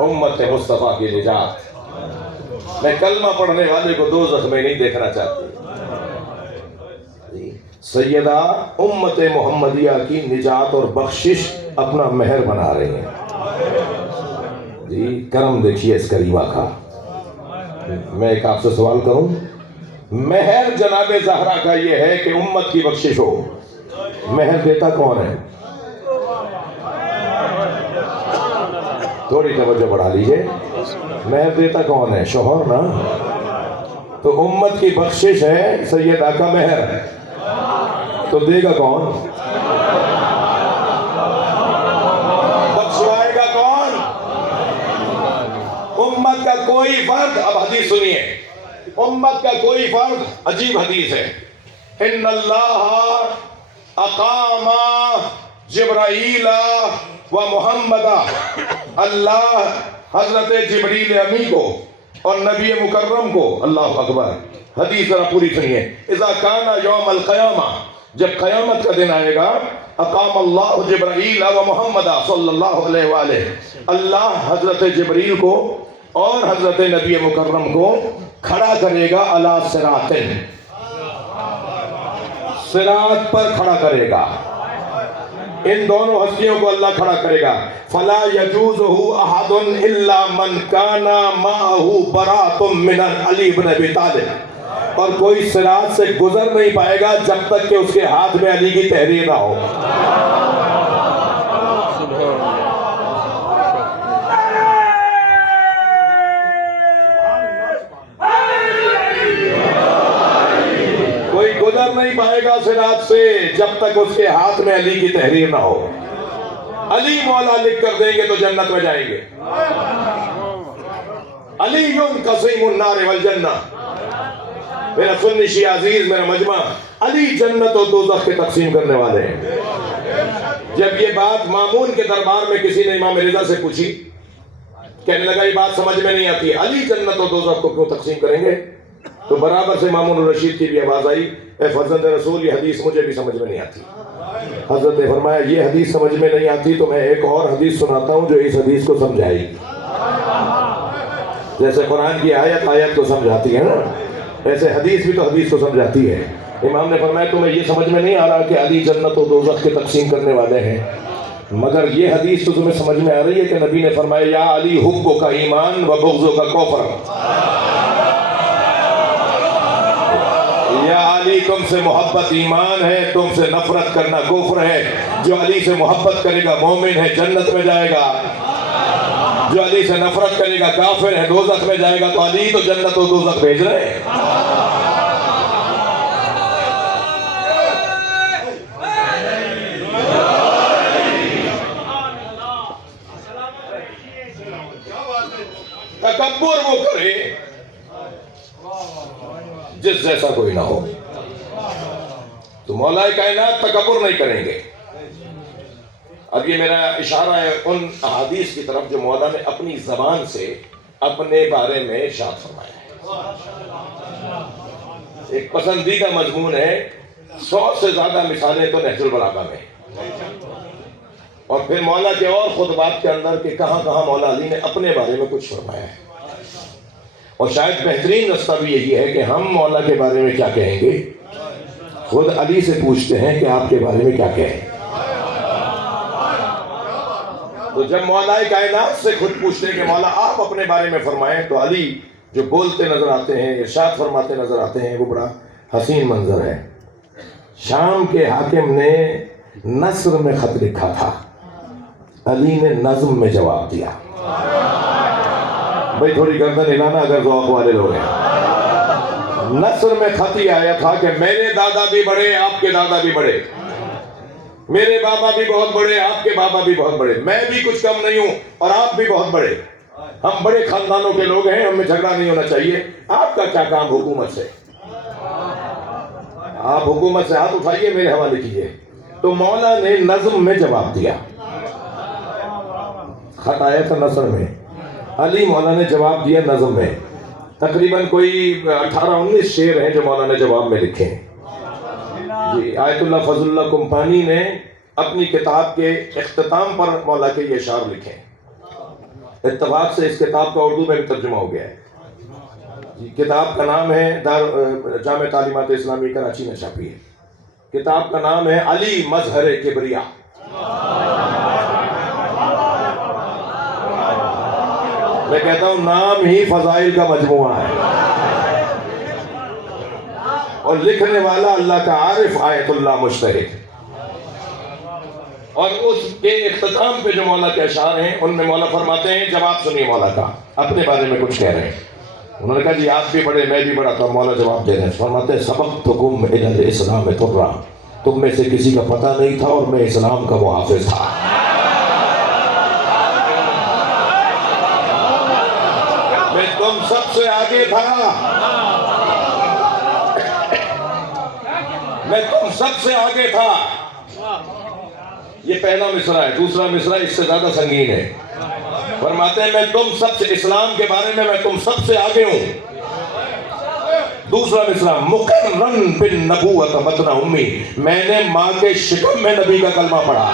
उम्मत मुस्तफ़ा की निजात। मैं कलमा पढ़ने वाले को दोज़ख में नहीं देखना चाहती। सैयदा उम्मत मोहम्मदिया की निजात और बख्शिश अपना मेहर बना रही हैं जी। करम देखिए इस करीमा का। मैं एक आपसे सवाल करूं, मेहर जनाबे ज़हरा का ये है कि उम्मत की बख्शिश हो। मेहर देता कौन है? थोड़ी तवज्जो बढ़ा लीजिए। मेहर देता कौन है? शोहर ना। तो उम्मत की बख्शिश है सैयदा का मेहर, तो देगा कौन? बख्शवाएगा कौन? उम्मत का कोई फर्द, अब हदीस सुनिए, उम्मत का कोई फर्द, अजीब हदीस है, इन्नल्लाह अकामा जिब्राईला व मुहम्मदा, अल्लाह हजरत जिब्रील अमी को और नबी मुकर्रम को, अल्लाह अकबर, हदीस जरा पूरी सुनिए, इज़ा काना यौमल क़यामा, जब क़यामत का दिन आएगा, अकाम अल्लाह जिब्राईल व मुहम्मदा सल्लल्लाहु अलैहि वसल्लम, अल्लाह हजरत जिब्रील को और हजरत नबी मुकर्रम को खड़ा करेगा अला सिरातिन, सिरात पर खड़ा करेगा। इन दोनों हस्तियों को अल्लाह खड़ा करेगा। फला यजूज़ुहु अहदुन इल्ला मन काना माअहु बराअतुम मिनल अली इब्न अबी तालिब, और कोई सिरात से गुजर नहीं पाएगा जब तक कि उसके हाथ में अली की तहरीर ना हो। कोई गुजर नहीं पाएगा सिरात से जब तक उसके हाथ में अली की तहरीर ना हो। अली मौला लिख कर देंगे तो जन्नत में जाएंगे। अली युन कसीमुन नार वल जन्ना। मेरा सुन्नी शिया अजीज, मेरा मजमा, अली जन्नत और दोज़ख के तकसीम करने वाले हैं। जब ये बात मामून के दरबार में किसी ने इमाम रिज़ा से पूछी, कहने लगा ये बात समझ में नहीं आती, अली जन्नत और दोज़ख को क्यों तकसीम करेंगे? तो बराबर से मामून रशीद की भी आवाज आई, ए फर्जंद रसूल, ये हदीस मुझे भी समझ में नहीं आती। हजरत ने फरमाया ये हदीस समझ में नहीं आती तो मैं एक और हदीस सुनाता हूँ जो इस हदीस को समझाएगी। जैसे कुरान की आयत आयत को समझाती है ना, ऐसे हदीस भी तो हदीस को समझाती है। इमाम ने फरमाया तुम्हें ये समझ में नहीं आ रहा कि अली जन्नत और दोज़ख के तकसीम करने वाले हैं, मगर ये हदीस तो तुम्हें समझ में आ रही है कि नबी ने फरमाया या अली हुब्बु का ईमान व बुग़्ज़ु का कुफ़्र, या अली तुमसे मोहब्बत ईमान है, तुमसे नफरत करना कुफ्र है। जो अली से मोहब्बत करेगा मोमिन है, जन्नत में जाएगा। जो अली से नफरत करेगा काफिर है, दोज़ख में जाएगा। तो अली तो जन्नत और दोज़ख भेज रहे हैं। तकब्बुर वो करे जिस जैसा कोई ना हो। तो मौलाए कायनात तकब्बुर नहीं करेंगे। अब ये मेरा इशारा है उन अहादीस की तरफ जो मौला ने अपनी जबान से अपने बारे में इरशाद फरमाया है। एक पसंदीदा मजमून है, 100 से ज्यादा मिसालें तो नहजुल बलागा में, और फिर मौला के और खुतबात के अंदर के कहां कहां मौला अली ने अपने बारे में कुछ फरमाया है। और शायद बेहतरीन रास्ता भी यही है कि हम मौला के बारे में क्या कहेंगे, खुद अली से पूछते हैं कि आपके बारे में क्या कहें। तो जब मौलाए कायनात से खुद पूछते हैं कि मौला आप अपने बारे में फरमाएं, तो अली जो बोलते नजर आते हैं, इरशाद फरमाते नजर आते हैं। वो बड़ा हसीन मंजर है। शाम के हाकिम ने नस्र में खत लिखा था, अली ने नज्म में जवाब दिया। भाई थोड़ी गर्दन हिलाना अगर ज़ौक़ वाले लोग हैं। नस्र में खत ही आया था कि मेरे दादा भी बड़े, आपके दादा भी बड़े, मेरे बाबा भी बहुत बड़े, आपके बाबा भी बहुत बड़े, मैं भी कुछ कम नहीं हूं और आप भी बहुत बड़े। हम बड़े खानदानों के लोग हैं, हमें झगड़ा नहीं होना चाहिए। आपका क्या काम हुकूमत से? आप हुकूमत से हाथ उठाइए, मेरे हवाले कीजिए। तो मौला ने नज्म में जवाब दिया। खत आया था नस्र में, अली मौला ने जवाब दिया नज्म में। तकरीबन कोई 18-19 शेर हैं जो मौला ने जवाब में लिखे हैं जी। आयतुल्लाह फजलुल्लाह कुम्पानी ने अपनी किताब के इख्तिताम पर मौला के ये शार लिखे हैं। इत्तफाक से इस किताब का उर्दू में भी तर्जुमा हो गया है। किताब का नाम है जामे तालीमात इस्लामी कराची में छपी है। किताब का नाम है अली मजहर किबरिया। मैं कहता हूं नाम ही फजाइल का मजमुआ है और लिखने वाला अल्लाह का आरिफ आयतुल्लाह मुज्तहिद। और उसके इख्तिताम पे जो मौला के अशार हैं उनमें मौला फरमाते हैं, जवाब सुनिए मौला का, अपने बारे में कुछ कह रहे हैं। उन्होंने कहा जी आप भी पढ़े मैं भी पढ़ा, तो मौला जवाब दे रहे हैं। फरमाते हैं सबक़्तुकुम इलल इस्लाम तुर्रा, तुम में से किसी का पता नहीं था और मैं इस्लाम का मुहाफिज था। मैं तुम सबसे आगे था, मैं तुम सबसे आगे था। ये पहला मिसरा है। दूसरा मिसरा इससे ज्यादा संगीन है। फरमाते हैं मैं तुम सबसे, इस्लाम के बारे में मैं तुम सबसे आगे हूं। दूसरा मिसरा मुकर्रन बिन नबूवत बतना उम्मी, मैंने मां के शिकम में नबी का कलमा पढ़ा।